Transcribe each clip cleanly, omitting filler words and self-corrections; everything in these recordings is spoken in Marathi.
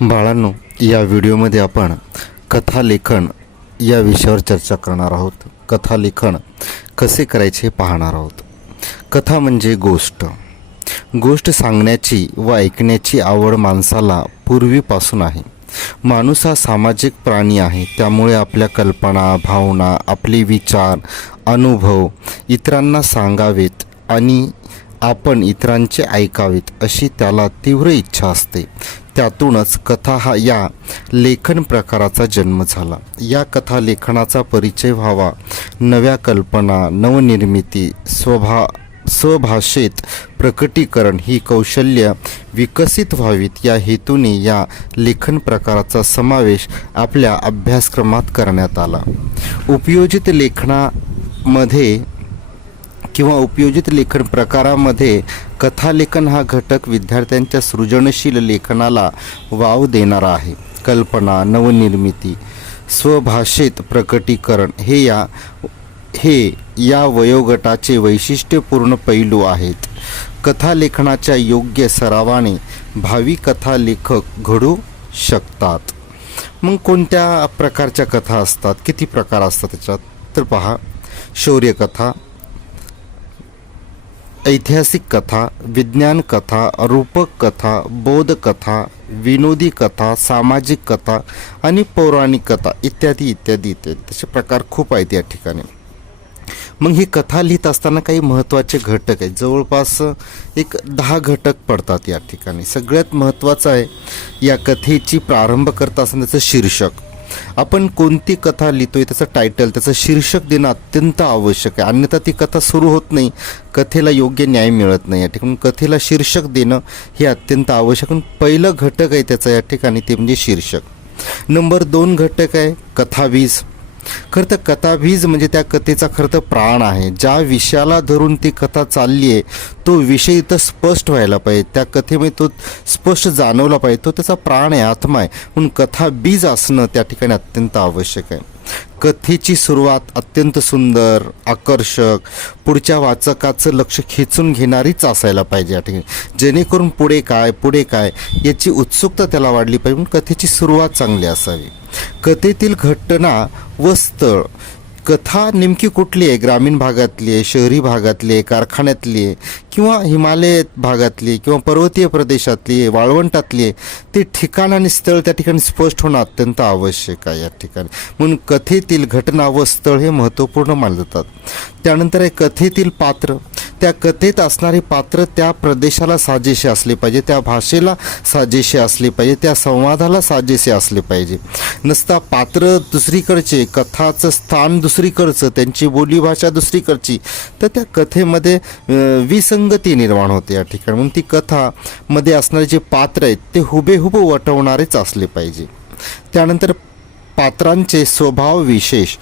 बाळांनो, या व्हिडिओमध्ये आपण कथालेखन या विषयावर चर्चा करणार आहोत. कथालेखन कसे करायचे हे पाहणार आहोत. कथा म्हणजे गोष्ट सांगण्याची व ऐकण्याची आवड माणसाला पूर्वीपासून आहे. माणूस हा सामाजिक प्राणी आहे. त्यामुळे आपल्या कल्पना, भावना, आपले विचार, अनुभव इतरांना सांगावेत आणि आपण इतरांचे ऐकावेत अशी त्याला तीव्र इच्छा असते. त्यातूनच कथा या लेखन प्रकाराचा जन्म झाला. या कथा लेखनाचा परिचय व्हावा, नव्या कल्पना, नवनिर्मिती, स्वभाषेत प्रकटीकरण ही कौशल्य विकसित व्हावीत या हेतूने या लेखन प्रकाराचा समावेश आपल्या अभ्यासक्रमात करण्यात आला. उपयोजित लेखन प्रकारामध्ये कथालेखन हा घटक विद्यार्थ्यांच्या सृजनशील लेखनाला वाव देणारा आहे. कल्पना, नवनिर्मिती, स्वभाषेत प्रकटीकरण हे या वयोगटाचे वैशिष्ट्यपूर्ण पैलू आहेत. कथालेखनाच्या योग्य सरावाने भावी कथालेखक घडू शकतात. मग कोणत्या प्रकारच्या कथा असतात, किती प्रकार असतात त्याच्यात तर पहा. शौर्यकथा, ऐतिहासिक कथा, विज्ञान कथा, रूपक कथा, बोधकथा, विनोदी कथा, सामाजिक कथा आणि पौराणिक कथा इत्यादी इत्यादी इत्यादी तसे प्रकार खूप आहेत या ठिकाणी. मग ही कथा लिहित असताना काही महत्त्वाचे घटक आहेत. जवळपास एक 10 घटक पडतात या ठिकाणी. सगळ्यात महत्त्वाचं आहे या कथेची प्रारंभ करत असताना त्याचं शीर्षक. आपण कोणती कथा लिहितोय त्याचं टायटल, त्याचं शीर्षक देणं अत्यंत आवश्यक आहे. अन्यथा ती कथा सुरू होत नाही, कथेला योग्य न्याय मिळत नाही. या ठिकाणी कथेला शीर्षक देणं हे अत्यंत आवश्यक. पहिलं घटक आहे त्याचं या ठिकाणी ते म्हणजे शीर्षक. नंबर 2 घटक आहे कथाबीज. खरं तर कथाबीज म्हणजे त्या कथेचा खरं तर प्राण आहे. ज्या विषयाला धरून ती कथा चालली आहे तो विषय इथं स्पष्ट व्हायला पाहिजे, त्या कथेमध्ये तो स्पष्ट जाणवला पाहिजे, तो त्याचा प्राण आहे, आत्मा आहे. म्हणून कथाबीज असणं त्या ठिकाणी अत्यंत आवश्यक आहे. कथेची सुरुवात अत्यंत सुंदर, आकर्षक, पुढच्या वाचकाचं लक्ष खेचून घेणारीच असायला पाहिजे या ठिकाणी, जेणेकरून पुढे काय याची उत्सुकता त्याला वाढली पाहिजे. म्हणून कथेची सुरुवात चांगली असावी. कथेतील घटना व स्थळ, कथा नेमकी कुठली आहे, ग्रामीण भागातली आहे, शहरी भागातली आहे, कारखान्यातली आहे किंवा हिमालय भागातली किंवा पर्वतीय प्रदेशातली आहे, वाळवंटातली आहे, ते ठिकाण आणि स्थळ त्या ठिकाणी स्पष्ट होणं अत्यंत आवश्यक आहे या ठिकाणी. म्हणून कथेतील घटना व स्थळ हे महत्त्वपूर्ण मानले जातात. त्यानंतर आहे कथेतील पात्र. त्या कथेत असणारे पात्र त्या प्रदेशाला साजेसे असले पाहिजे, त्या भाषेला साजेसे असले पाहिजे, त्या संवादाला साजेसे असले पाहिजे. नसता पात्र दुसरीकडचे, कथाचं स्थान दुसरीकडचं, त्यांची बोलीभाषा दुसरीकडची, तर त्या कथेमध्ये विसंगती निर्माण होते या ठिकाणी. म्हणून ती कथामध्ये असणारे जे पात्र आहेत ते हुबेहूब वटवणारेच असले पाहिजे. त्यानंतर पात्रांचे स्वभाव विशेष.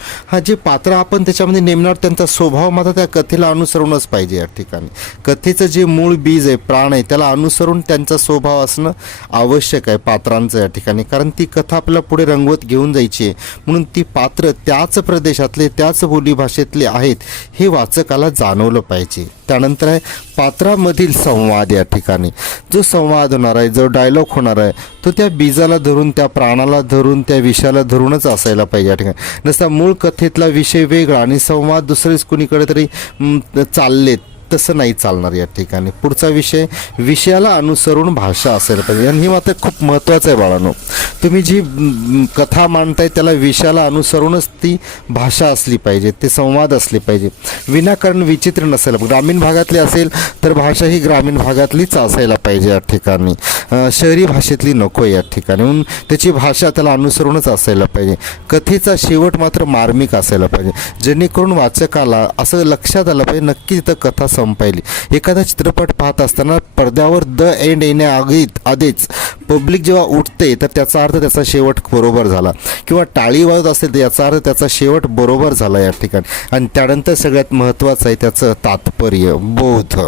जे पात्र आपण त्याच्यामध्ये नेमणार त्यांचा स्वभाव मात्र त्या कथेला अनुसरूनच पाहिजे या ठिकाणी. कथेचं जे मूळ बीज आहे, प्राण आहे, त्याला अनुसरून त्यांचा स्वभाव असणं आवश्यक आहे पात्रांचं या ठिकाणी. कारण ती कथा आपल्याला पुढे रंगवत घेऊन जायची आहे. म्हणून ती पात्र त्याच प्रदेशातले, त्याच बोलीभाषेतले आहेत हे वाचकाला जाणवलं पाहिजे. त्यानंतर आहे पात्रामधील संवाद. या ठिकाणी जो संवाद होणार आहे, जो डायलॉग होणार आहे तो त्या बीजाला धरून, त्या प्राणाला धरून, त्या विषयाला धरूनच असायला पाहिजे या ठिकाणी. नसता मूळ कथेतला विषय वेगळा आणि संवाद दुसरेच कुणीकडे तरी चाललेत, तसं नाही चालणार या ठिकाणी. पुढचा विषयाला अनुसरून भाषा असायला पाहिजे. आणि हे मात्र खूप महत्त्वाचं आहे बाळांनो. तुम्ही जी कथा मांडताय त्याला विषयाला अनुसरूनच ती भाषा असली पाहिजे, ते संवाद असले पाहिजे, विनाकारण विचित्र नसायला. ग्रामीण भागातली असेल तर भाषा ही ग्रामीण भागातलीच असायला पाहिजे या ठिकाणी, शहरी भाषेतली नको या ठिकाणी. म्हणून त्याची भाषा त्याला अनुसरूनच असायला पाहिजे. कथेचा शेवट मात्र मार्मिक असायला पाहिजे, जेणेकरून वाचकाला असं लक्षात आलं पाहिजे नक्की तिथं कथा संपायली. एखादा चित्रपट पाहत असताना पडद्यावर द एंड आधीच पब्लिक जेव्हा उठते तर त्याचा अर्थ त्याचा शेवट बरोबर झाला, किंवा टाळी वाजत असेल तर याचा अर्थ त्याचा शेवट बरोबर झाला या ठिकाणी. आणि त्यानंतर सगळ्यात महत्त्वाचं आहे त्याचं तात्पर्य, बोध.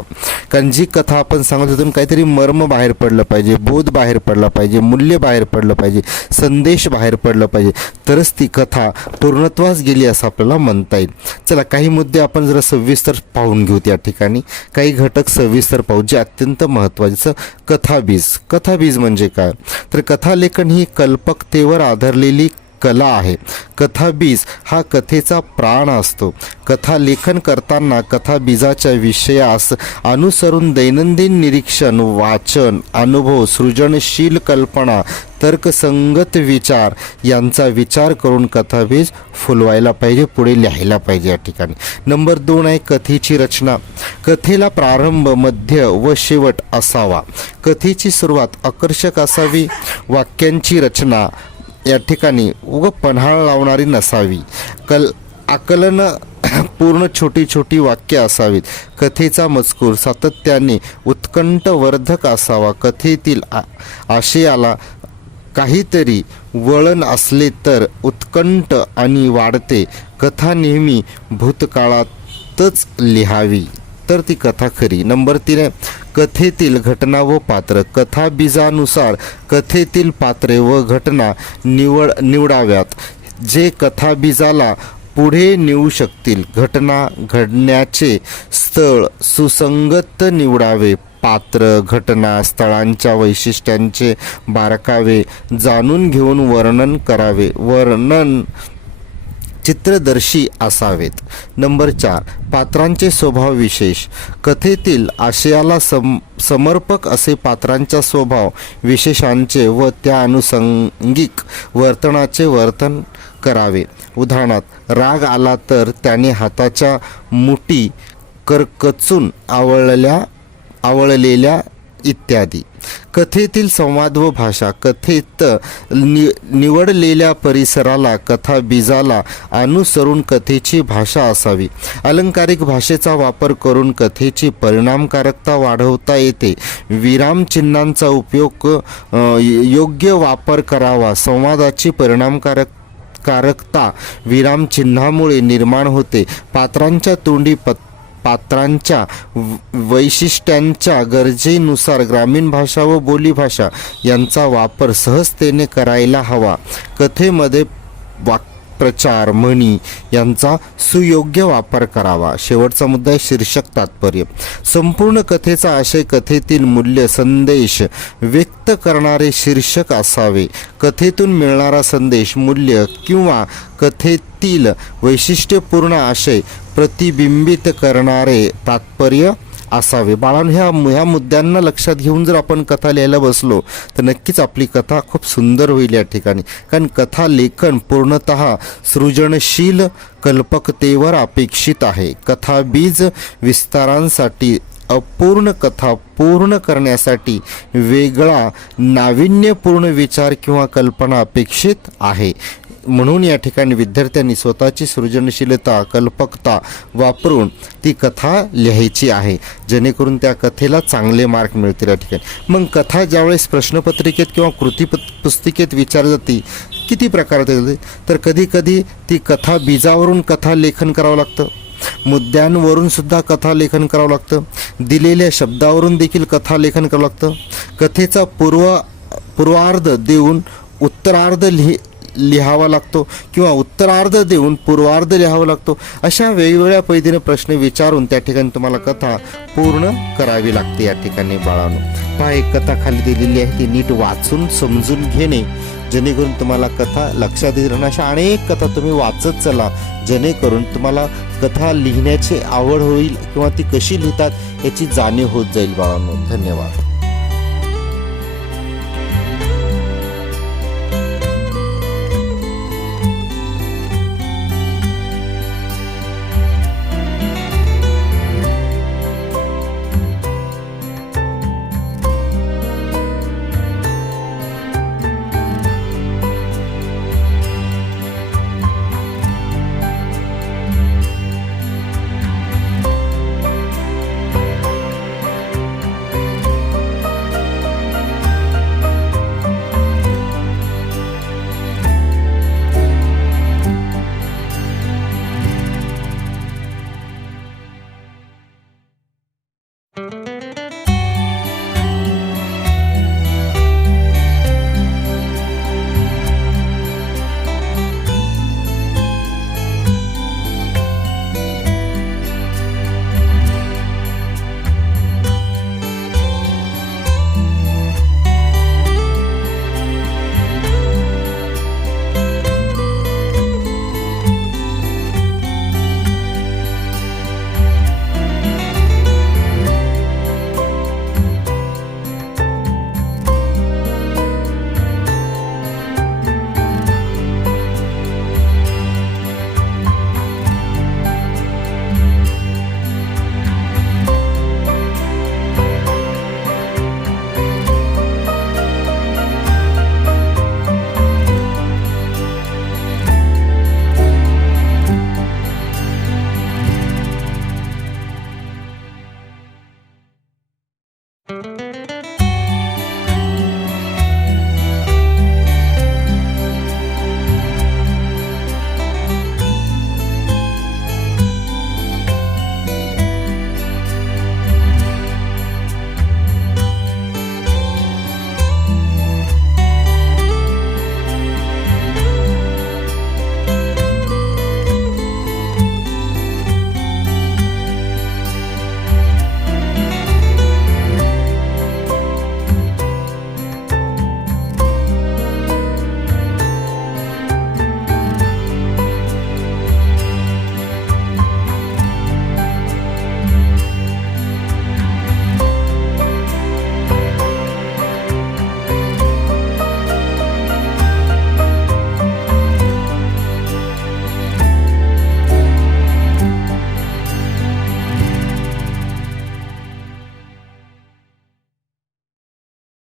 कारण जी कथा आपण सांगत होतो काहीतरी मर्म बाहेर पडलं पाहिजे, बोध बाहेर पडला पाहिजे, मूल्य बाहेर पडलं पाहिजे, संदेश बाहेर पडला पाहिजे, तरच ती कथा पूर्णत्वास गेली असं आपल्याला म्हणता येईल. चला काही मुद्दे आपण जरा सविस्तर पाहून घेऊ त्या ठिकाणी. काही घटक सविस्तर पाहू जे अत्यंत महत्त्वाचं. कथाबीज म्हणजे काय? तर कथालेखन ही कल्पकतेवर आधारलेली कला आहे. कथाबीज हा कथेचा प्राण असतो. कथालेखन करताना कथाबीजाच्या विषयास अनुसरून दैनंदिन निरीक्षण, वाचन, अनुभव, सृजनशील कल्पना, तर्कसंगत विचार यांचा विचार करून कथाबीज फुलवायला पाहिजे, पुढे लिहायला पाहिजे. या ठिकाणी नंबर 2 आहे कथेची रचना. कथेला प्रारंभ, मध्य व शेवट असावा. कथेची सुरुवात आकर्षक असावी. वाक्यांची रचना या ठिकाणी पन्हाळ लावणारी नसावी. आकलन पूर्ण छोटी छोटी वाक्य असावीत. कथेचा मजकूर सातत्याने उत्कंठवर्धक असावा. कथेतील आशयाला काहीतरी वळण असले तर उत्कंठ आणि वाढते. कथा नेहमी भूतकाळातच लिहावी तर ती कथा खरी. नंबर 3 आहे कथेतील घटना व पात्र. कथाबीजानुसार कथेतील पात्रे व घटना निवडाव्यात जे कथाबीजाला पुढे नेऊ शकतील. घटना घडण्याचे स्थळ सुसंगत निवडावे. पात्र, घटना, स्थळांच्या वैशिष्ट्यांचे बारकावे जाणून घेऊन वर्णन करावे. वर्णन चित्रदर्शी असावेत. नंबर 4 पात्रांचे स्वभाव विशेष. कथेतील आशयाला समर्पक असे पात्रांच्या स्वभाव विशेषांचे व त्या अनुषंगिक वर्तनाचे वर्तन करावे. उदाहरणार्थ राग आला तर त्याने हाताच्या मुठी करकचून आवळलेल्या इत्यादी. कथेतील संवाद व भाषा. कथेत निवडलेल्या परिसराला कथाबीजाला अनुसरून कथेची भाषा असावी. अलंकारिक भाषेचा वापर करून कथेची परिणामकारकता वाढवता येते. विरामचिन्हांचा उपयोग योग्य वापर करावा. संवादाची परिणामकारकता विरामचिन्हामुळे निर्माण होते. पात्रांच्या तोंडी पात्रांच्या वैशिष्ट्यांच्या गरजेनुसार ग्रामीण भाषा व बोलीभाषा यांचा वापर सहजतेने करायला हवा. कथेमध्ये वाक्प्रचार, म्हणी यांचा सुयोग्य वापर करावा. शेवटचा मुद्दा आहे शीर्षक तात्पर्य. संपूर्ण कथेचा आशय, कथेतील मूल्य, संदेश व्यक्त करणारे शीर्षक असावे. कथेतून मिळणारा संदेश, मूल्य किंवा कथेतील वैशिष्ट्यपूर्ण आशय प्रतिबिंबित करणारे तात्पर्य असावे. बाळांनो, ह्या मुद्द्यांना लक्षात घेऊन जर आपण कथा लिहायला बसलो तर नक्कीच आपली कथा खूप सुंदर होईल या ठिकाणी. कारण कथा लेखन पूर्णतः सृजनशील कल्पकतेवर अपेक्षित आहे. कथाबीज विस्तारांसाठी, अपूर्ण कथा पूर्ण करण्यासाठी वेगळा नाविन्यपूर्ण विचार किंवा कल्पना अपेक्षित आहे. म्हणून या ठिकाणी विद्यार्थ्यांनी स्वतःची सृजनशीलता, कल्पकता वापरून ती कथा लिहायची आहे, जेणेकरून त्या कथेला चांगले मार्क मिळतील या ठिकाणी. मग कथा ज्यावेळेस प्रश्नपत्रिकेत किंवा पुस्तिकेत विचारली जाते, किती प्रकारात येते, तर कधी कधी ती कथा बीजावरून कथा लेखन करावं लागतं. मुद्द्यांवरून सुद्धा कथा लेखन करावं लागतं. दिलेल्या शब्दावरून देखील कथा लेखन करावं लागतं. कथेचा पूर्वार्ध देऊन उत्तरार्ध लिहावा लागतो किंवा उत्तरार्ध देऊन पूर्वार्ध लिहावा लागतो. अशा वेगवेगळ्या पद्धतीने प्रश्न विचारून त्या ठिकाणी तुम्हाला कथा पूर्ण करावी लागते. या ठिकाणी बाळांनो पहा, एक कथा खाली दिलेली आहे, ती नीट वाचून समजून घेणे, जेणेकरून तुम्हाला कथा लक्षात येईल. आणि अशा अनेक कथा तुम्ही वाचत चला, जेणेकरून तुम्हाला कथा लिहिण्याची आवड होईल किंवा ती कशी लिहितात याची जाणीव होत जाईल बाळांनो. धन्यवाद.